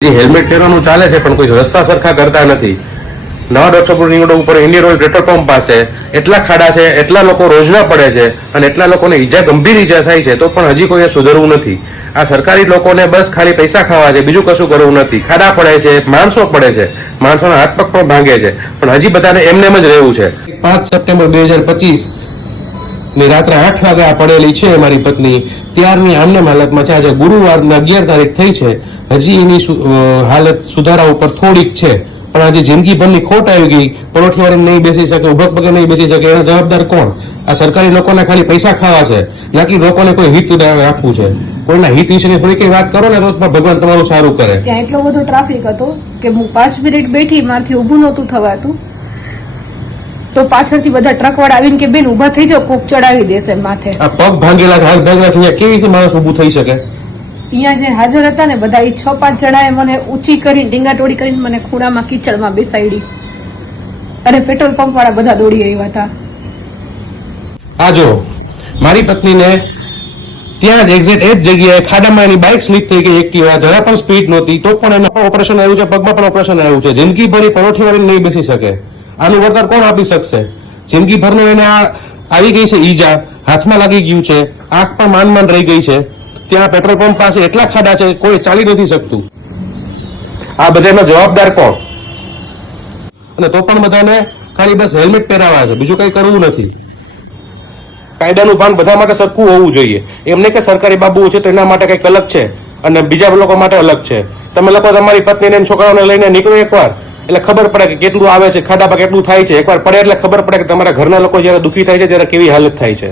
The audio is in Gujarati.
જે હેલ્મેટ પહેરવાનું ચાલે છે પણ કોઈ રસ્તા સરખા કરતા નથી. નવા ડોક્ટર રિંગ રોડ ઉપર ઇન્ડિયન ઓઇલ પેટ્રોલ પંપ પાસે એટલા ખાડા છે, એટલા લોકો રોજના પડે છે અને એટલા લોકોને ઈજા, ગંભીર ઈજા થાય છે, તો પણ હજી કોઈએ સુધરવું નથી. આ સરકારી લોકોને બસ ખાલી પૈસા ખાવા છે, બીજું કશું કરવું નથી. ખાડા પડે છે, માણસો પડે છે, માણસોના હાથ પગ પણ ભાંગે છે, પણ હજી બધાને એમનેમ જ રહેવું છે. 5 સપ્ટેમ્બર 2025 ની રાત્રે 8 વાગે આ પડેલી છે મારી પત્ની, ત્યારની આમને હાલતમાં છે. આજે ગુરુવારના 11 તારીખ થઈ છે, હજી એની હાલત સુધારા ઉપર થોડીક છે, પણ આજે જિંદગીભરની ખોટ આવી ગઈ. પરોઠીવાળી નહીં બેસી શકે, ઉભક પગે નહીં બેસી શકે, એનો જવાબદાર કોણ? આ સરકારી લોકોને ખાલી પૈસા ખાવા છે, નાકી લોકોને કોઈ હિત રાખવું છે. કોઈના હિત વિશેની થોડી કઈ વાત કરો ને તો ભગવાન તમારું સારું કરે. ત્યાં એટલો બધો ટ્રાફિક હતો કે હું 5 મિનિટ બેઠી, મારથી ઊભું નહોતું થવાતું, તો પાછળથી બધા ટ્રક વાળા આવીને કે બેન ઉભા થઈ જાવ, કોક ચડાવી દેશે માથે. આ પગ ભાંગેલા, હાથ ભાંગેલા, કેવી રીતે માણસ ઊભું થઈ શકે? અહીંયા જે હાજર હતા ને બધા, એ 6-5 જણાએ મને ઊંચી કરીને, ટીંગાટોળી કરીને મને ખૂણામાં કીચડમાં બેસાડી, અને પેટ્રોલ પંપ વાળા બધા દોડી આવ્યા હતા. આ જો મારી પત્નીને ત્યાં જ એક્ઝેક્ટ એ જ જગ્યાએ ખાડામાં એની બાઇક સ્લીપ થઈ ગઈ, એક્ટિવા, જરા પણ સ્પીડ નહોતી, તો પણ એને ઓપરેશન આવ્યું છે, પગમાં પણ ઓપરેશન આવ્યું છે. જિંદગીભરી પરોઠીવાળી નહીં બેસી શકે. આનું વળતર કોણ આપી શકશે? જિંદગીભરનું એને આવી ગઈ છે ઈજા, હાથમાં લાગી ગયું છે, આંખ પણ માંડ રહી ગઈ છે. ત્યાં પેટ્રોલ પંપ પાસે એટલા ખાડા છે, કોઈ ચાલી નથી શકતું. આ બધાનો જવાબદાર કોણ? અને તો પણ બધાને ખાલી બસ હેલ્મેટ પહેરાવા છે, બીજું કઈ કરવું નથી. કાયદાનું ભાન બધા માટે સરખું હોવું જોઈએ. એમ નહીં કે સરકારી બાબુઓ છે તો એના માટે કઈક અલગ છે અને બીજા લોકો માટે અલગ છે. તમે લોકો તમારી પત્નીને છોકરાઓને લઈને નીકળો એકવાર, એટલે ખબર પડે કે કેટલું આવે છે, ખાડામાં કેટલું થાય છે. એકવાર પડે એટલે ખબર પડે કે તમારા ઘરના લોકો જયારે દુઃખી થાય છે ત્યારે કેવી હાલત થાય છે.